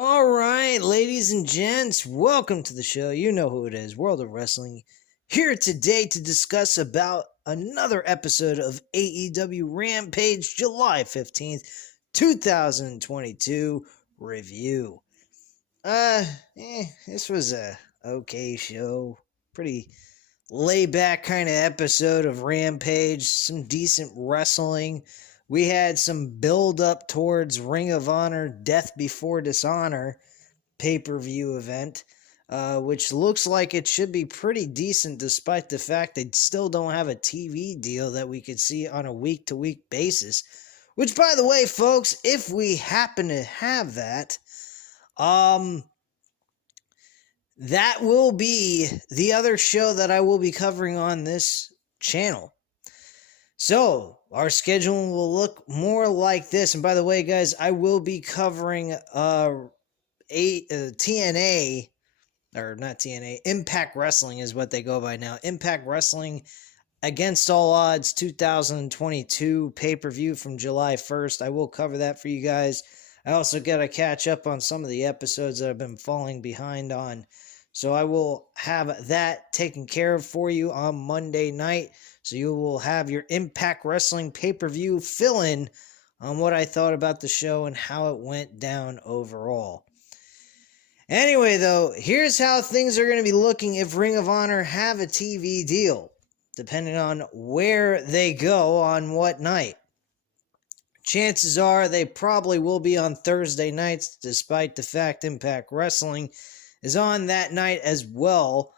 All right, ladies and gents, welcome to the show. You know who it is, World of Wrestling. Here today to discuss about another episode of AEW Rampage, July 15th, 2022 review. This was a okay show. Pretty laid-back kind of episode of Rampage. Some decent wrestling. We had some build-up towards Ring of Honor Death Before Dishonor pay-per-view event, which looks like it should be pretty decent despite the fact they still don't have a TV deal that we could see on a week-to-week basis. Which, by the way, folks, if we happen to have that, that will be the other show that I will be covering on this channel. So, our schedule will look more like this. And by the way, guys, I will be covering TNA, or not TNA, Impact Wrestling is what they go by now. Impact Wrestling Against All Odds 2022 pay-per-view from July 1st. I will cover that for you guys. I also got to catch up on some of the episodes that I've been falling behind on. So I will have that taken care of for you on Monday night. So you will have your Impact Wrestling pay-per-view fill-in on what I thought about the show and how it went down overall. Anyway, though, here's how things are going to be looking if Ring of Honor have a TV deal, depending on where they go on what night. Chances are they probably will be on Thursday nights, despite the fact Impact Wrestling is on that night as well.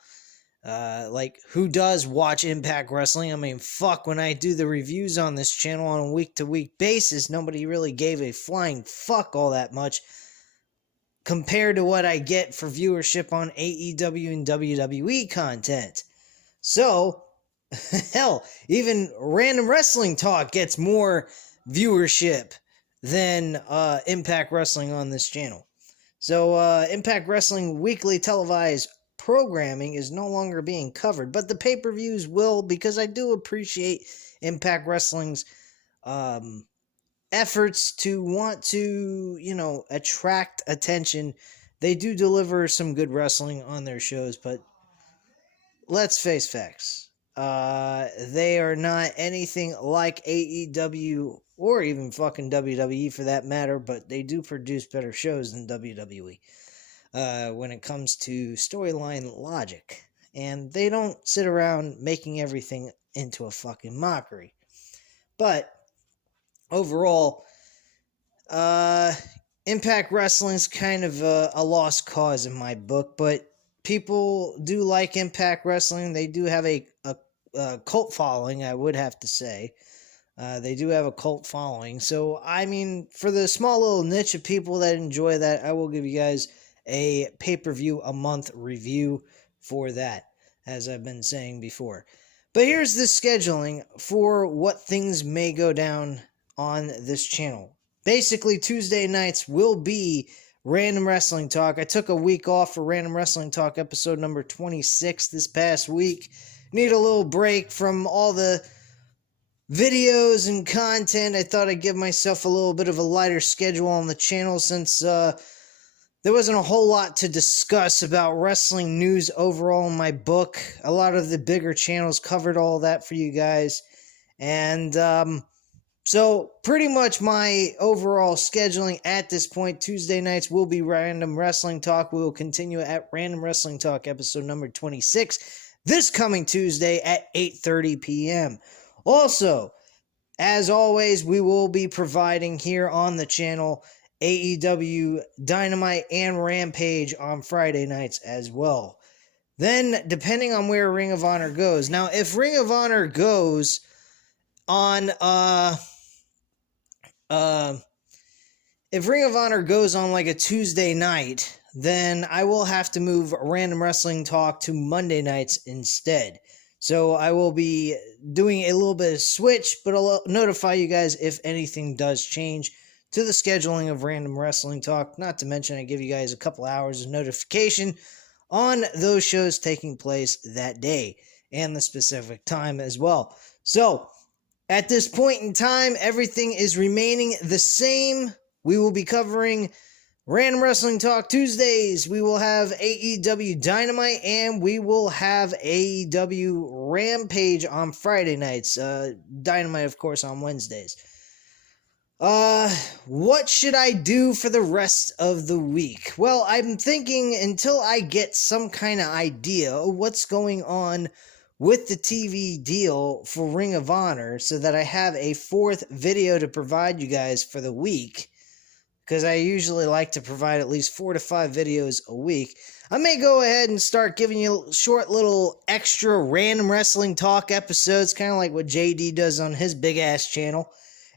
Who does watch Impact Wrestling? I mean, fuck, when I do the reviews on this channel on a week-to-week basis, nobody really gave a flying fuck all that much compared to what I get for viewership on AEW and WWE content. So, hell, even Random Wrestling Talk gets more viewership than Impact Wrestling on this channel. So, Impact Wrestling weekly televised programming is no longer being covered, but the pay-per-views will, because I do appreciate Impact Wrestling's efforts to want to, attract attention. They do deliver some good wrestling on their shows, but let's face facts. They are not anything like AEW or even fucking WWE for that matter, but they do produce better shows than WWE when it comes to storyline logic. And they don't sit around making everything into a fucking mockery. But overall, Impact Wrestling's kind of a lost cause in my book, but people do like Impact Wrestling. They do have a cult following, I would have to say. They do have a cult following. So, I mean, for the small little niche of people that enjoy that, I will give you guys a pay-per-view a month review for that, as I've been saying before. But here's the scheduling for what things may go down on this channel. Basically, Tuesday nights will be Random Wrestling Talk. I took a week off for Random Wrestling Talk episode number 26 this past week. Need a little break from all the videos and content. I thought I'd give myself a little bit of a lighter schedule on the channel since there wasn't a whole lot to discuss about wrestling news overall in my book. A lot of the bigger channels covered all that for you guys. And so pretty much my overall scheduling at this point, Tuesday nights will be Random Wrestling Talk. We will continue at Random Wrestling Talk episode number 26 this coming Tuesday at 8:30 p.m. Also, as always, we will be providing here on the channel AEW Dynamite and Rampage on Friday nights as well. Then, depending on where Ring of Honor goes. Now, if Ring of Honor goes on, if Ring of Honor goes on like a Tuesday night, then I will have to move Random Wrestling Talk to Monday nights instead. So I will be doing a little bit of switch, but I'll notify you guys if anything does change to the scheduling of Random Wrestling Talk. Not to mention, I give you guys a couple hours of notification on those shows taking place that day and the specific time as well. So, at this point in time, everything is remaining the same. We will be covering Random Wrestling Talk Tuesdays, we will have AEW Dynamite, and we will have AEW Rampage on Friday nights. Dynamite, of course, on Wednesdays. What should I do for the rest of the week? Well, I'm thinking until I get some kind of idea of what's going on with the TV deal for Ring of Honor, so that I have a fourth video to provide you guys for the week, because I usually like to provide at least 4 to 5 videos a week. I may go ahead and start giving you short little extra random wrestling talk episodes, kind of like what JD does on his big ass channel,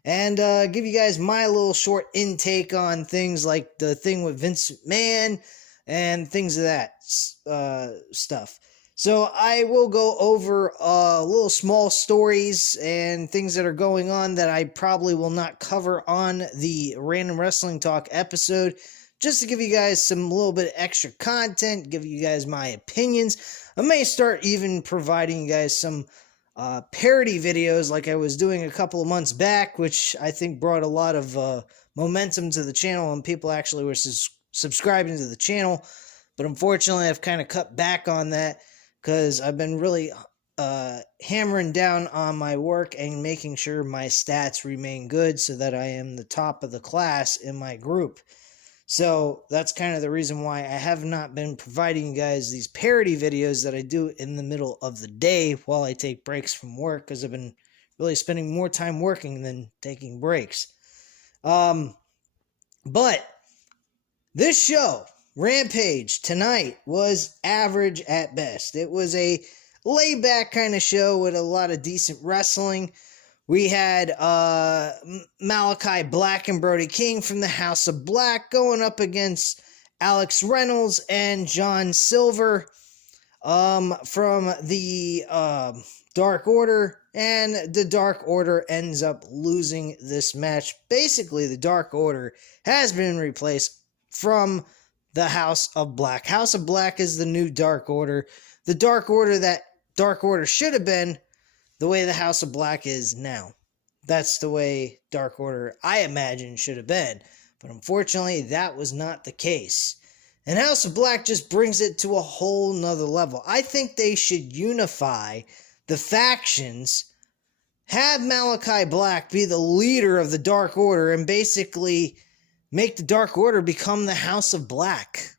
and give you guys my little short intake on things like the thing with Vince McMahon and things of that stuff. So I will go over little small stories and things that are going on that I probably will not cover on the Random Wrestling Talk episode, just to give you guys some little bit of extra content, give you guys my opinions. I may start even providing you guys some parody videos like I was doing a couple of months back, which I think brought a lot of momentum to the channel, and people actually were subscribing to the channel. But unfortunately, I've kind of cut back on that, because I've been really hammering down on my work and making sure my stats remain good so that I am the top of the class in my group. So that's kind of the reason why I have not been providing you guys these parody videos that I do in the middle of the day while I take breaks from work, because I've been really spending more time working than taking breaks. But this show, Rampage, tonight was average at best. It was a laid-back kind of show with a lot of decent wrestling. We had Malachi Black and Brodie King from the House of Black going up against Alex Reynolds and John Silver from the Dark Order, and the Dark Order ends up losing this match. Basically, the Dark Order has been replaced from the House of Black. House of Black is the new Dark Order. The Dark Order that Dark Order should have been, the way the House of Black is now. That's the way Dark Order, I imagine, should have been. But unfortunately, that was not the case. And House of Black just brings it to a whole nother level. I think they should unify the factions, have Malachi Black be the leader of the Dark Order, and basically make the Dark Order become the House of Black.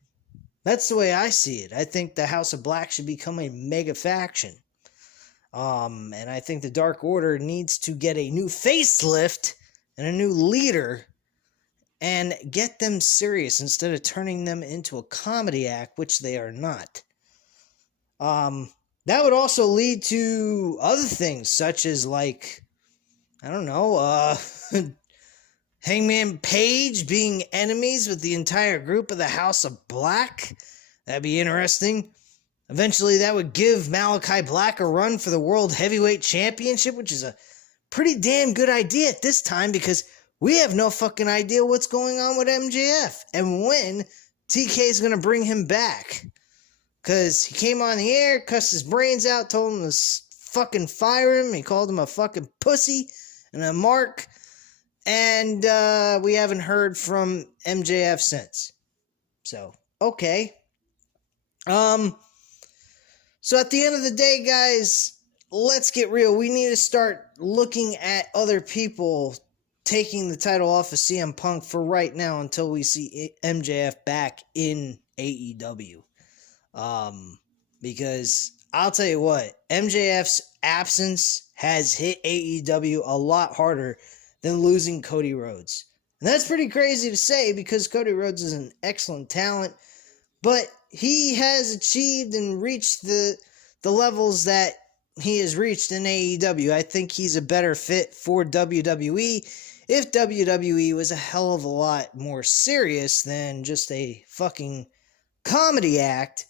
That's the way I see it. I think the House of Black should become a mega faction. And I think the Dark Order needs to get a new facelift and a new leader and get them serious instead of turning them into a comedy act, which they are not. That would also lead to other things, such as, like, I don't know, Hangman Page being enemies with the entire group of the House of Black. That'd be interesting. Eventually, that would give Malachi Black a run for the World Heavyweight Championship, which is a pretty damn good idea at this time, because we have no fucking idea what's going on with MJF and when TK is going to bring him back. Because he came on the air, cussed his brains out, told him to fucking fire him. He called him a fucking pussy and a mark. And we haven't heard from MJF since. So, okay. So at the end of the day, guys, let's get real. We need to start looking at other people taking the title off of CM Punk for right now until we see MJF back in AEW. Because I'll tell you what, MJF's absence has hit AEW a lot harder than losing Cody Rhodes. And that's pretty crazy to say, because Cody Rhodes is an excellent talent, but he has achieved and reached the levels that he has reached in AEW. I think he's a better fit for WWE if WWE was a hell of a lot more serious than just a fucking comedy act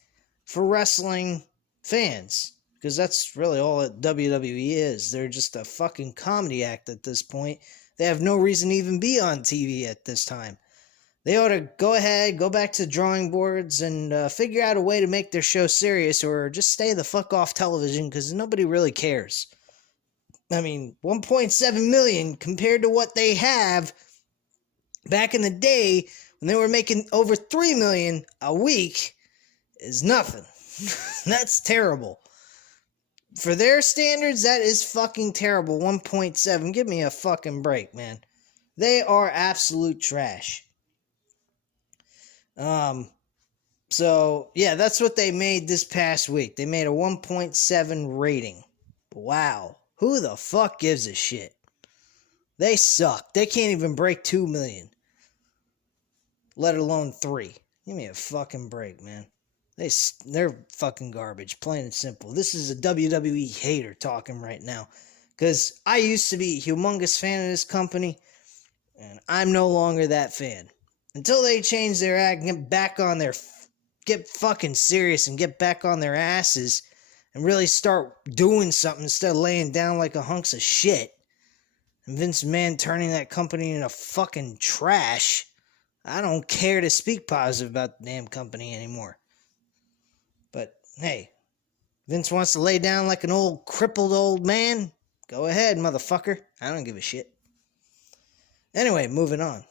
for wrestling fans. Because that's really all that WWE is. They're just a fucking comedy act at this point. They have no reason to even be on TV at this time. They ought to go ahead, go back to the drawing boards, and figure out a way to make their show serious, or just stay the fuck off television, because nobody really cares. I mean, 1.7 million compared to what they have back in the day when they were making over $3 million a week is nothing. That's terrible. For their standards, that is fucking terrible. 1.7. Give me a fucking break, man. They are absolute trash. So, yeah, that's what they made this past week. They made a 1.7 rating. Wow. Who the fuck gives a shit? They suck. They can't even break 2 million. Let alone 3. Give me a fucking break, man. They're fucking garbage, plain and simple. This is a WWE hater talking right now. Because I used to be a humongous fan of this company, and I'm no longer that fan. Until they change their act and get fucking serious and get back on their asses and really start doing something instead of laying down like a hunks of shit. And Vince McMahon turning that company into fucking trash. I don't care to speak positive about the damn company anymore. But, hey, Vince wants to lay down like an old crippled old man. Go ahead, motherfucker. I don't give a shit. Anyway, moving on.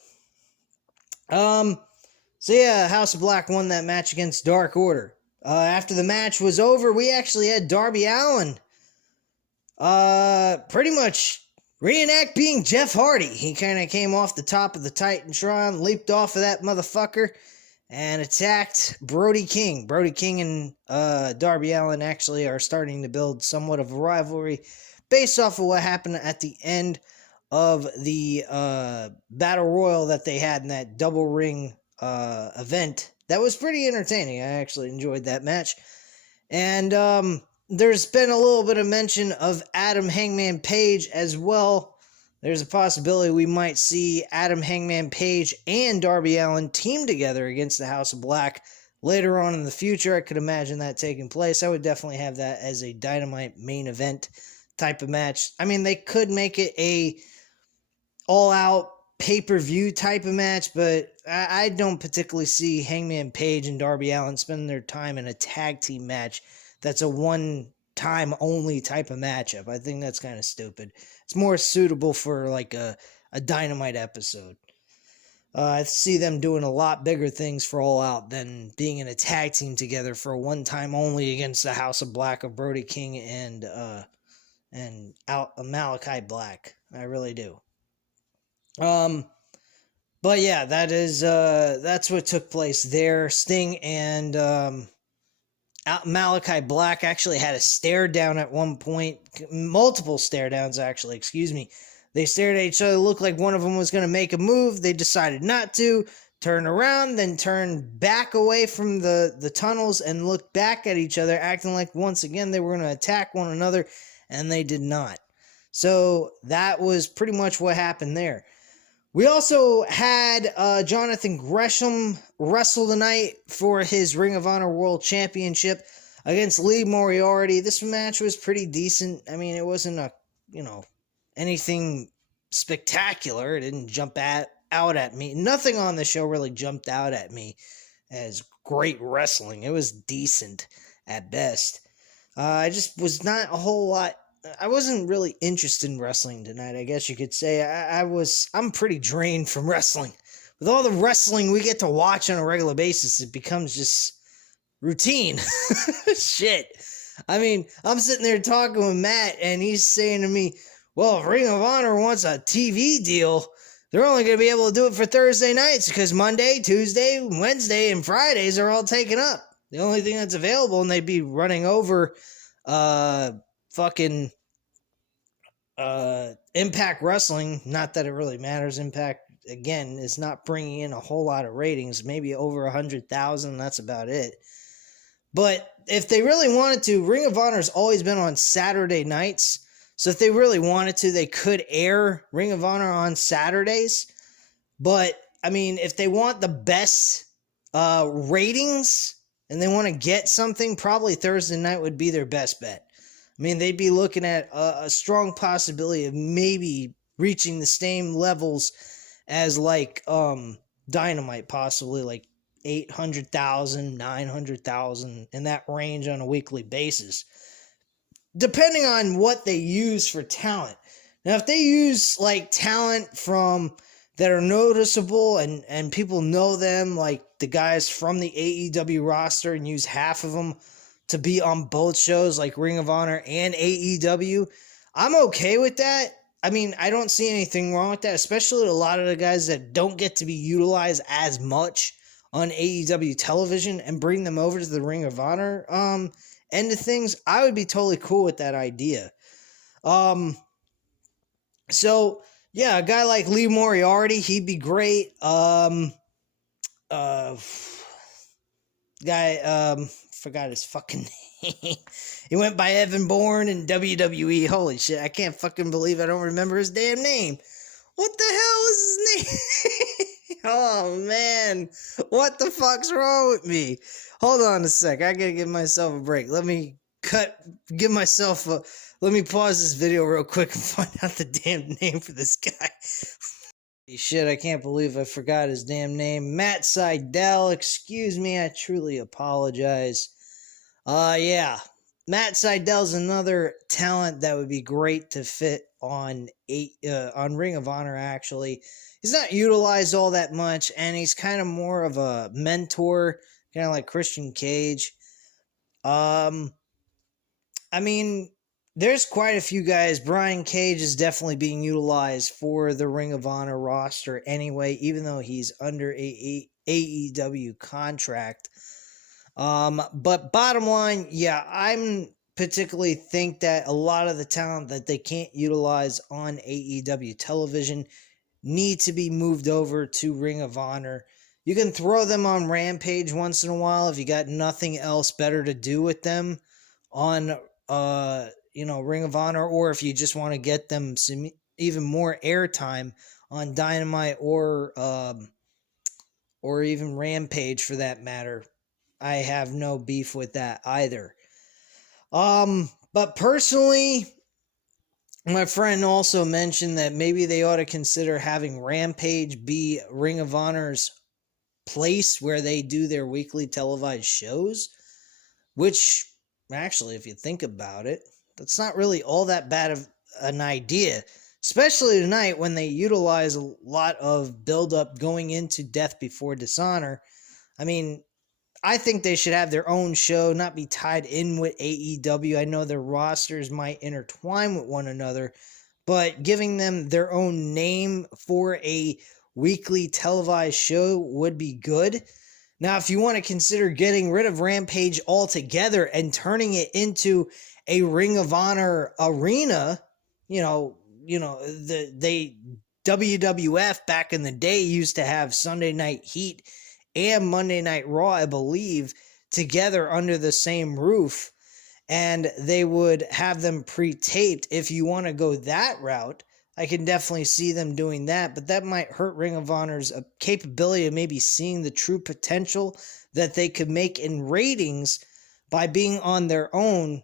So yeah, House of Black won that match against Dark Order. After the match was over, we actually had Darby Allin pretty much reenact being Jeff Hardy. He kind of came off the top of the Titantron, leaped off of that motherfucker, and attacked Brodie King. Brodie King and Darby Allin actually are starting to build somewhat of a rivalry based off of what happened at the end of the Battle Royal that they had in that double ring event. That was pretty entertaining. I actually enjoyed that match. And there's been a little bit of mention of Adam Hangman Page as well. There's a possibility we might see Adam Hangman Page and Darby Allin team together against the House of Black later on in the future. I could imagine that taking place. I would definitely have that as a Dynamite main event type of match. I mean, they could make it a all-out pay-per-view type of match, but I don't particularly see Hangman Page and Darby Allin spending their time in a tag team match that's a one-time only type of matchup. I think that's kind of stupid. It's more suitable for like a Dynamite episode. I see them doing a lot bigger things for All Out than being in a tag team together for a one-time only against the House of Black of Brodie King and Malachi Black. I really do. But yeah, that's what took place there. Sting and Malachi Black actually had a stare down at one point, multiple stare downs actually, excuse me. They stared at each other, looked like one of them was going to make a move. They decided not to, turn around, then turn back away from the tunnels and look back at each other, acting like once again they were going to attack one another, and they did not. So that was pretty much what happened there. We also had Jonathan Gresham wrestle tonight for his Ring of Honor World Championship against Lee Moriarty. This match was pretty decent. I mean, it wasn't anything spectacular. It didn't jump out at me. Nothing on the show really jumped out at me as great wrestling. It was decent at best. I just was not a whole lot. I wasn't really interested in wrestling tonight, I guess you could say. I'm pretty drained from wrestling. With all the wrestling we get to watch on a regular basis, it becomes just routine. Shit. I mean, I'm sitting there talking with Matt, and he's saying to me, well, if Ring of Honor wants a TV deal, they're only going to be able to do it for Thursday nights because Monday, Tuesday, Wednesday, and Fridays are all taken up. The only thing that's available, and they'd be running over fucking Impact Wrestling. Not that it really matters. Impact, again, is not bringing in a whole lot of ratings. Maybe over 100,000. That's about it. But if they really wanted to, Ring of Honor's always been on Saturday nights. So if they really wanted to, they could air Ring of Honor on Saturdays. But, I mean, if they want the best ratings and they want to get something, probably Thursday night would be their best bet. I mean, they'd be looking at a strong possibility of maybe reaching the same levels as like Dynamite, possibly like 800,000, 900,000 in that range on a weekly basis, depending on what they use for talent. Now, if they use like talent from that are noticeable and people know them, like the guys from the AEW roster, and use half of them to be on both shows, like Ring of Honor and AEW. I'm okay with that. I mean, I don't see anything wrong with that, especially a lot of the guys that don't get to be utilized as much on AEW television, and bring them over to the Ring of Honor end of things. I would be totally cool with that idea. So yeah, a guy like Lee Moriarty, he'd be great. Forgot his fucking name. He went by Evan Bourne in WWE. Holy shit, I can't fucking believe I don't remember his damn name. What the hell is his name? Oh man, what the fuck's wrong with me? Hold on a sec, I gotta give myself a break. Let me pause this video real quick and find out the damn name for this guy. Shit, I can't believe I forgot his damn name. Matt Sydal, excuse me, I truly apologize. Yeah, Matt Sydal's another talent that would be great to fit on Ring of Honor, actually. He's not utilized all that much, and he's kind of more of a mentor, kind of like Christian Cage. I mean, there's quite a few guys. Brian Cage is definitely being utilized for the Ring of Honor roster anyway, even though he's under a AEW contract. But bottom line, yeah, I'm particularly think that a lot of the talent that they can't utilize on AEW television need to be moved over to Ring of Honor. You can throw them on Rampage once in a while if you got nothing else better to do with them on Ring of Honor, or if you just want to get them some even more airtime on Dynamite or even Rampage for that matter. I have no beef with that either. But personally, my friend also mentioned that maybe they ought to consider having Rampage be Ring of Honor's place where they do their weekly televised shows, which actually, if you think about it, that's not really all that bad of an idea, especially tonight when they utilize a lot of build-up going into Death Before Dishonor. I mean, I think they should have their own show, not be tied in with AEW. I know their rosters might intertwine with one another, but giving them their own name for a weekly televised show would be good. Now, if you want to consider getting rid of Rampage altogether and turning it into a Ring of Honor arena, WWF back in the day used to have Sunday Night Heat and Monday Night Raw, I believe, together under the same roof, and they would have them pre-taped. If you want to go that route, I can definitely see them doing that, but that might hurt Ring of Honor's capability of maybe seeing the true potential that they could make in ratings by being on their own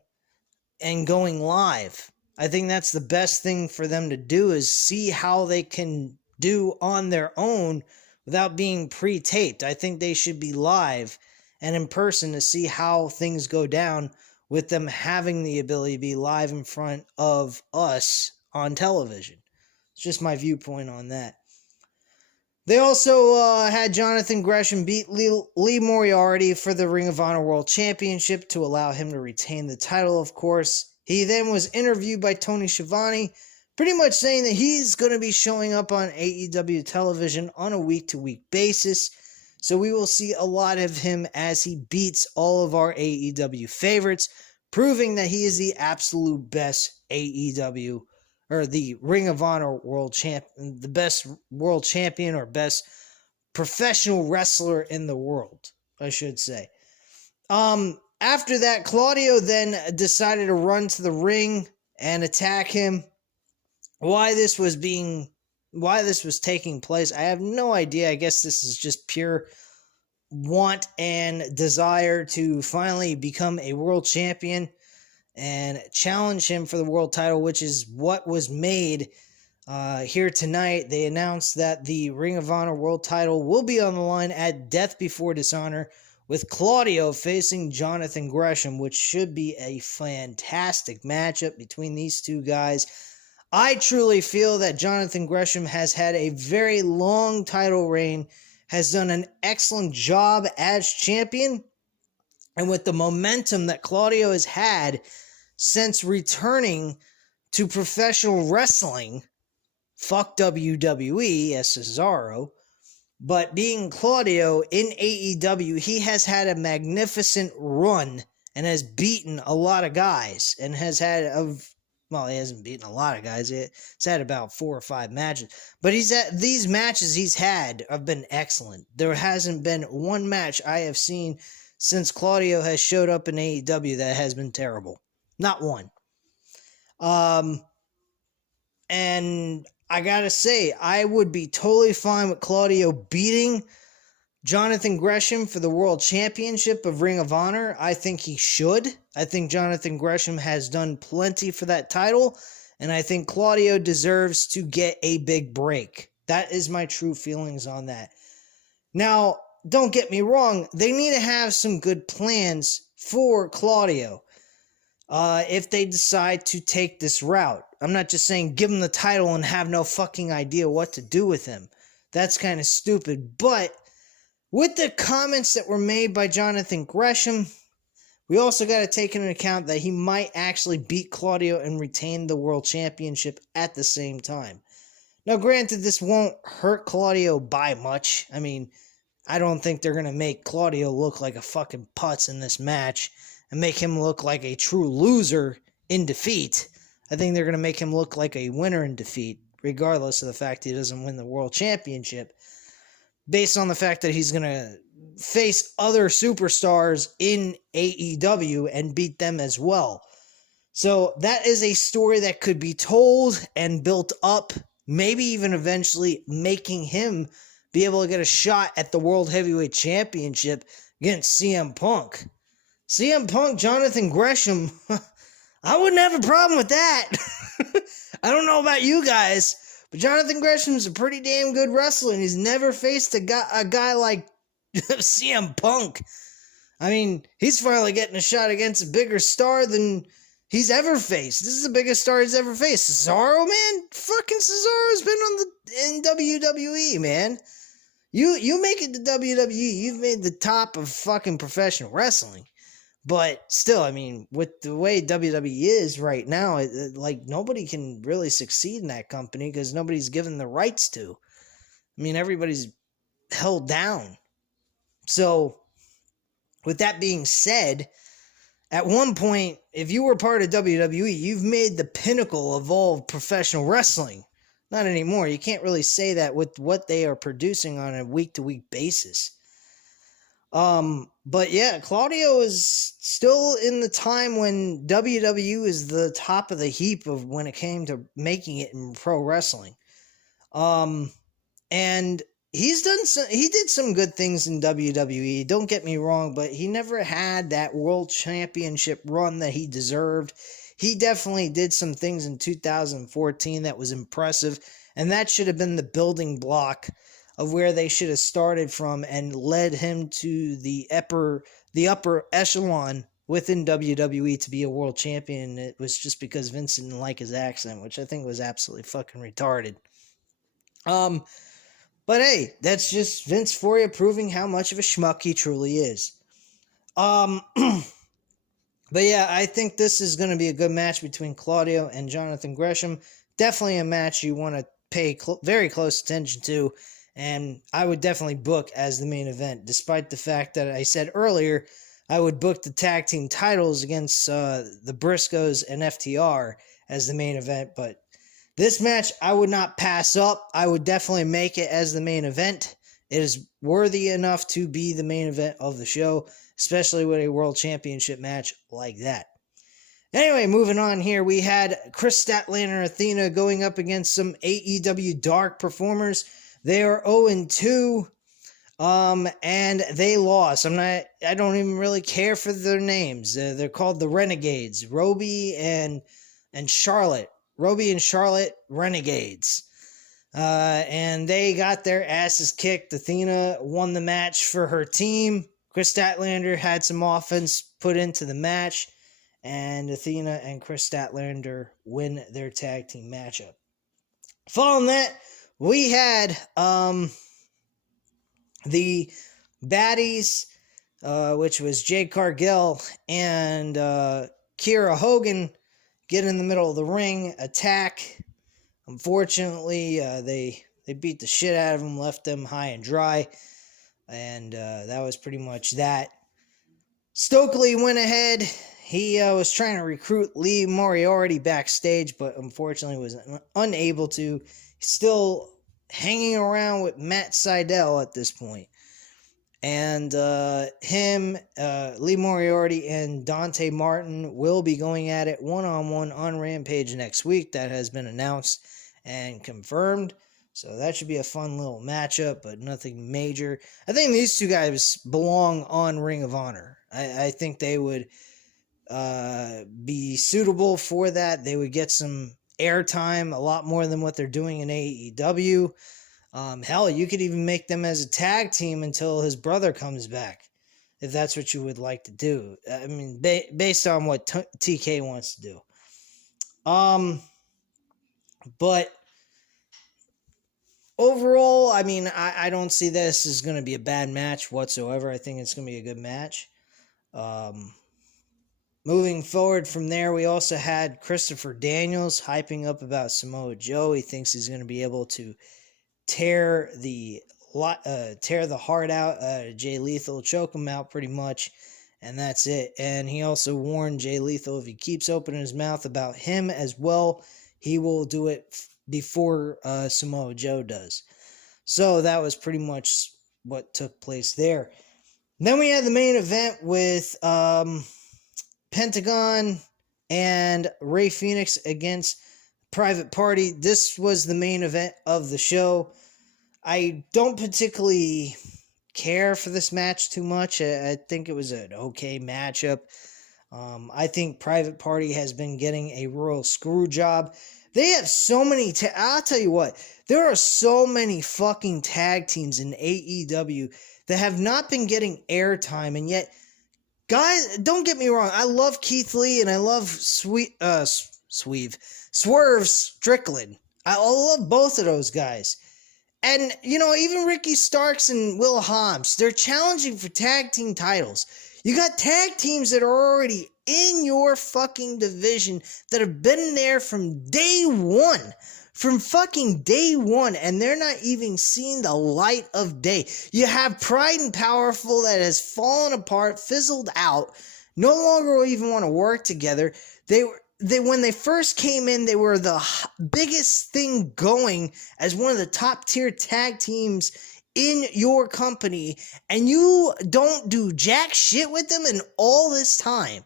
and going live. I think that's the best thing for them to do, is see how they can do on their own without being pre-taped. I think they should be live and in person to see how things go down with them having the ability to be live in front of us on television. It's just my viewpoint on that. They also had Jonathan Gresham beat Lee Moriarty for the Ring of Honor World Championship to allow him to retain the title, of course. He then was interviewed by Tony Schiavone, pretty much saying that he's going to be showing up on AEW television on a week-to-week basis. So we will see a lot of him as he beats all of our AEW favorites, proving that he is the absolute best AEW, or the Ring of Honor world champion, the best world champion or best professional wrestler in the world, I should say. After that, Claudio then decided to run to the ring and attack him. Why this was taking place, I have no idea. I guess this is just pure want and desire to finally become a world champion and challenge him for the world title, which is what was made here tonight. They announced that the Ring of Honor world title will be on the line at Death Before Dishonor, with Claudio facing Jonathan Gresham, which should be a fantastic matchup between these two guys. I truly feel that Jonathan Gresham has had a very long title reign, has done an excellent job as champion, and with the momentum that Claudio has had since returning to professional wrestling, fuck WWE as Cesaro, but being Claudio in AEW, he has had a magnificent run and has beaten a lot of guys and has had he hasn't beaten a lot of guys. He's had about 4 or 5 matches. But these matches he's had have been excellent. There hasn't been one match I have seen since Claudio has showed up in AEW that has been terrible. Not one. And I gotta say, I would be totally fine with Claudio beating Jonathan Gresham for the World Championship of Ring of Honor. I think he should. I think Jonathan Gresham has done plenty for that title, and I think Claudio deserves to get a big break. That is my true feelings on that. Now, don't get me wrong, they need to have some good plans for Claudio if they decide to take this route. I'm not just saying give him the title and have no fucking idea what to do with him. That's kind of stupid, but with the comments that were made by Jonathan Gresham, we also got to take into account that he might actually beat Claudio and retain the World Championship at the same time. Now, granted, this won't hurt Claudio by much. I mean, I don't think they're going to make Claudio look like a fucking putz in this match and make him look like a true loser in defeat. I think they're going to make him look like a winner in defeat, regardless of the fact he doesn't win the World Championship, based on the fact that he's going to face other superstars in AEW and beat them as well. So that is a story that could be told and built up, maybe even eventually making him be able to get a shot at the World Heavyweight Championship against CM Punk. CM Punk, Jonathan Gresham, I wouldn't have a problem with that. I don't know about you guys, but Jonathan Gresham's a pretty damn good wrestler, and he's never faced a guy like CM Punk. I mean, he's finally getting a shot against a bigger star than he's ever faced. This is the biggest star he's ever faced. Cesaro, man? Fucking Cesaro's been in WWE, man. You make it to WWE, you've made the top of fucking professional wrestling. But still, I mean, with the way WWE is right now, like, nobody can really succeed in that company because nobody's given the rights to. I mean, everybody's held down. So, with that being said, at one point, if you were part of WWE, you've made the pinnacle of all professional wrestling. Not anymore. You can't really say that with what they are producing on a week-to-week basis. But yeah, Claudio is still in the time when WWE is the top of the heap of when it came to making it in pro wrestling. And he did some good things in WWE, don't get me wrong, but he never had that world championship run that he deserved. He definitely did some things in 2014 that was impressive, and that should have been the building block of where they should have started from and led him to the upper echelon within WWE to be a world champion. It was just because Vince didn't like his accent, which I think was absolutely fucking retarded. But hey, that's just Vince for you, proving how much of a schmuck he truly is. But yeah, I think this is going to be a good match between Claudio and Jonathan Gresham. Definitely a match you want to pay very close attention to. And I would definitely book as the main event, despite the fact that I said earlier I would book the tag team titles against the Briscoes and FTR as the main event. But this match I would not pass up. I would definitely make it as the main event. It is worthy enough to be the main event of the show, especially with a World Championship match like that. Anyway, moving on here, we had Chris Statlander Athena going up against some AEW Dark performers. They are 0-2, and they lost. I don't even really care for their names. They're called the Renegades, Roby and Charlotte. Roby and Charlotte Renegades. And they got their asses kicked. Athena won the match for her team. Chris Statlander had some offense put into the match, and Athena and Chris Statlander win their tag team matchup. Following that, we had the baddies, which was Jade Cargill and Kiera Hogan, get in the middle of the ring, attack. Unfortunately, they beat the shit out of them, left them high and dry, and that was pretty much that. Stokely went ahead. He was trying to recruit Lee Moriarty backstage, but unfortunately was unable to. He's still hanging around with Matt Sydal at this point. And Lee Moriarty, and Dante Martin will be going at it one-on-one on Rampage next week. That has been announced and confirmed. So that should be a fun little matchup, but nothing major. I think these two guys belong on Ring of Honor. I think they would be suitable for that. They would get some airtime, a lot more than what they're doing in AEW. Hell, you could even make them as a tag team until his brother comes back, if that's what you would like to do. I mean, based on what TK wants to do. But overall, I mean, I don't see this as going to be a bad match whatsoever. I think it's going to be a good match. Moving forward from there, we also had Christopher Daniels hyping up about Samoa Joe. He thinks he's going to be able to tear the heart out, Jay Lethal, choke him out pretty much, and that's it. And he also warned Jay Lethal if he keeps opening his mouth about him as well, he will do it before Samoa Joe does. So that was pretty much what took place there. Then we had the main event with Pentagon and Rey Fenix against Private Party. This was the main event of the show. I don't particularly care for this match too much. I think it was an okay matchup. I think Private Party has been getting a royal screw job. They have so many... I'll tell you what. There are so many fucking tag teams in AEW that have not been getting airtime, and yet... Guys, don't get me wrong. I love Keith Lee and I love Swerve Strickland. I love both of those guys. And, even Ricky Starks and Will Hobbs, they're challenging for tag team titles. You got tag teams that are already in your fucking division that have been there from day one. From fucking day one, and they're not even seeing the light of day. You have Pride and Powerful that has fallen apart, fizzled out, no longer even want to work together. They when they first came in, they were the biggest thing going as one of the top tier tag teams in your company, and you don't do jack shit with them in all this time.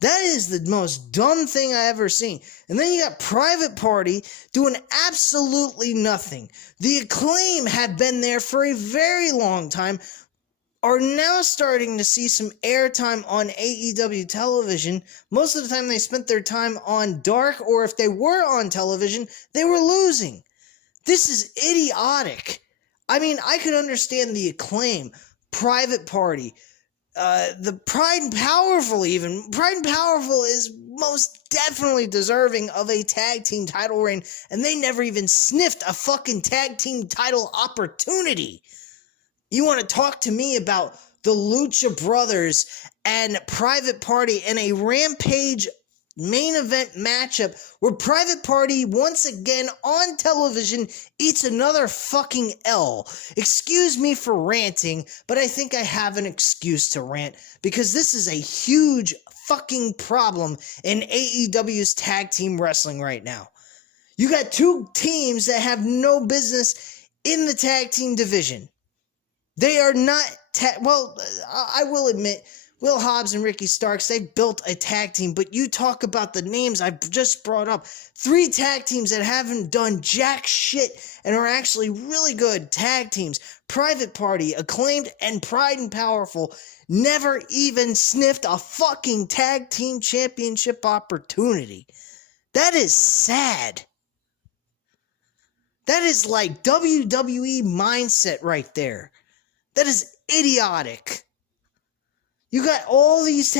That is the most dumb thing I ever seen. And then you got Private Party doing absolutely nothing. The Acclaim have been there for a very long time, are now starting to see some airtime on AEW television. Most of the time they spent their time on Dark, or if they were on television, they were losing. This is idiotic. I mean, I could understand the Acclaim, Private Party, the Pride and Powerful even. Pride and Powerful is most definitely deserving of a tag team title reign, and they never even sniffed a fucking tag team title opportunity. You want to talk to me about the Lucha Brothers and Private Party in a Rampage main event matchup where Private Party once again on television eats another fucking L. Excuse me for ranting, but I think I have an excuse to rant because this is a huge fucking problem in AEW's tag team wrestling right now. You got two teams that have no business in the tag team division. They are not I will admit, Will Hobbs and Ricky Starks, they've built a tag team, but you talk about the names I've just brought up. 3 tag teams that haven't done jack shit and are actually really good tag teams. Private Party, Acclaimed, and Pride and Powerful never even sniffed a fucking tag team championship opportunity. That is sad. That is like WWE mindset right there. That is idiotic. You got all these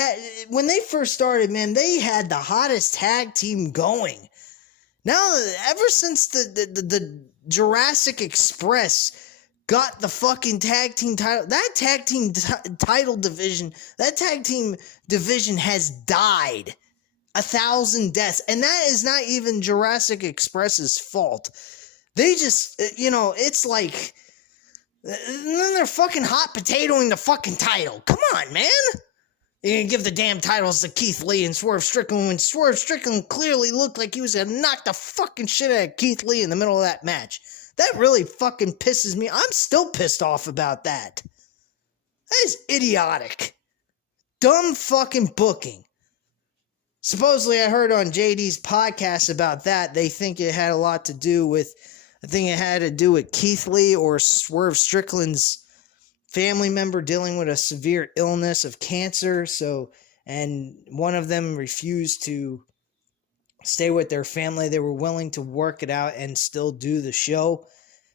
when they first started, man, they had the hottest tag team going. Now, ever since the Jurassic Express got the fucking tag team title, that tag team title division, that tag team division has died 1,000 deaths, and that is not even Jurassic Express's fault. They just, it's like, then they're fucking hot potatoing the fucking title. Come on, man. You're gonna give the damn titles to Keith Lee and Swerve Strickland when Swerve Strickland clearly looked like he was gonna knock the fucking shit out of Keith Lee in the middle of that match. That really fucking pisses me. I'm still pissed off about that. That is idiotic. Dumb fucking booking. Supposedly, I heard on JD's podcast about that. They think it had a lot to do with, I think it had to do with Keith Lee or Swerve Strickland's family member dealing with a severe illness of cancer. And one of them refused to stay with their family. They were willing to work it out and still do the show.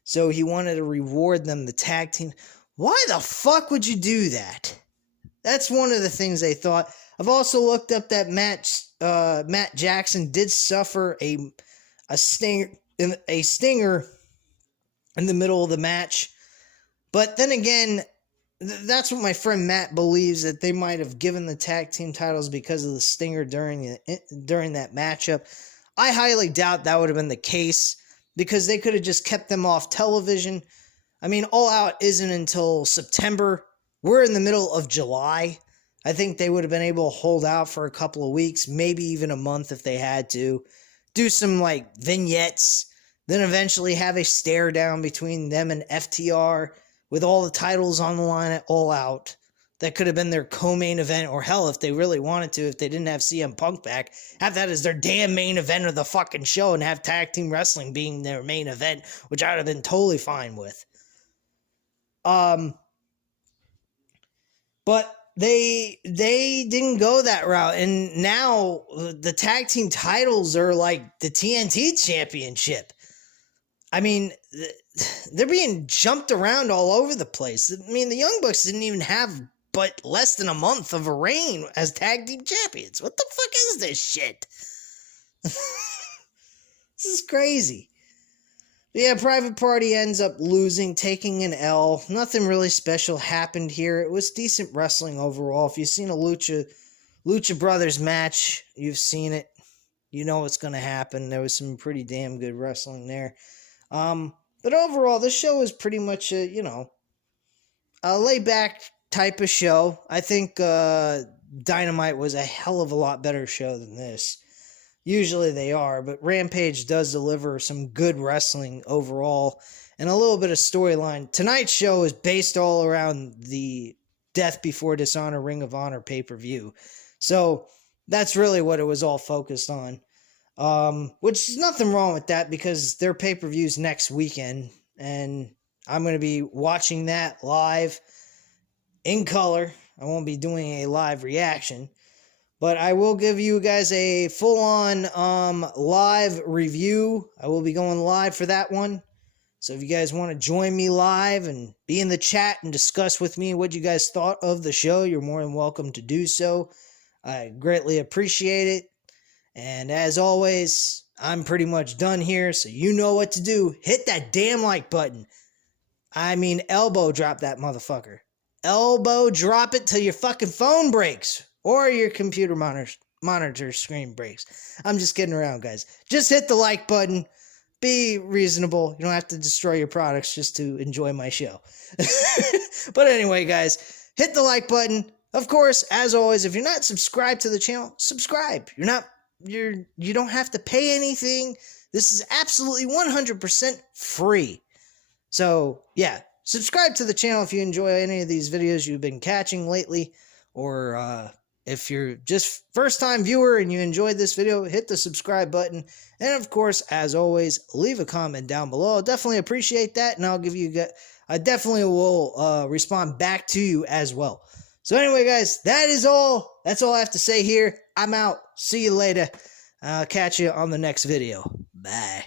So he wanted to reward them, the tag team. Why the fuck would you do that? That's one of the things they thought. I've also looked up that Matt Jackson did suffer a stinger in the middle of the match. But then again, that's what my friend Matt believes, that they might have given the tag team titles because of the stinger during that matchup. I highly doubt that would have been the case, because they could have just kept them off television. I mean, All Out isn't until September. We're in the middle of July. I think they would have been able to hold out for a couple of weeks, maybe even a month if they had to. Do some, vignettes, then eventually have a stare down between them and FTR with all the titles on the line at All Out. That could have been their co-main event, or hell, if they really wanted to, if they didn't have CM Punk back, have that as their damn main event of the fucking show and have tag team wrestling being their main event, which I would have been totally fine with. But they didn't go that route, and now the tag team titles are like the TNT Championship. I mean, they're being jumped around all over the place. I mean, the Young Bucks didn't even have but less than a month of a reign as tag team champions. What the fuck is this shit? This is crazy. But yeah, Private Party ends up losing, taking an L. Nothing really special happened here. It was decent wrestling overall. If you've seen a Lucha Brothers match, you've seen it. You know what's going to happen. There was some pretty damn good wrestling there. But overall, this show is pretty much a laid-back type of show. I think Dynamite was a hell of a lot better show than this. Usually they are, but Rampage does deliver some good wrestling overall and a little bit of storyline. Tonight's show is based all around the Death Before Dishonor Ring of Honor pay-per-view. So that's really what it was all focused on. Which is nothing wrong with that, because their pay-per-view's next weekend, and I'm going to be watching that live in color. I won't be doing a live reaction, but I will give you guys a full-on live review. I will be going live for that one. So if you guys want to join me live and be in the chat and discuss with me what you guys thought of the show, you're more than welcome to do so. I greatly appreciate it. And as always, I'm pretty much done here, so you know what to do. Hit that damn like button. I mean, elbow drop that motherfucker. Elbow drop it till your fucking phone breaks, or your computer monitor screen breaks. I'm just kidding around, guys. Just hit the like button. Be reasonable. You don't have to destroy your products just to enjoy my show. But anyway, guys, hit the like button. Of course, as always, if you're not subscribed to the channel, subscribe. You don't have to pay anything. This is absolutely 100% free. So, yeah, subscribe to the channel if you enjoy any of these videos you've been catching lately, or if you're just first-time viewer and you enjoyed this video, hit the subscribe button. And, of course, as always, leave a comment down below. I'll definitely appreciate that, and I definitely will respond back to you as well. So anyway, guys, that's all I have to say here. I'm out. See you later. I'll catch you on the next video. Bye.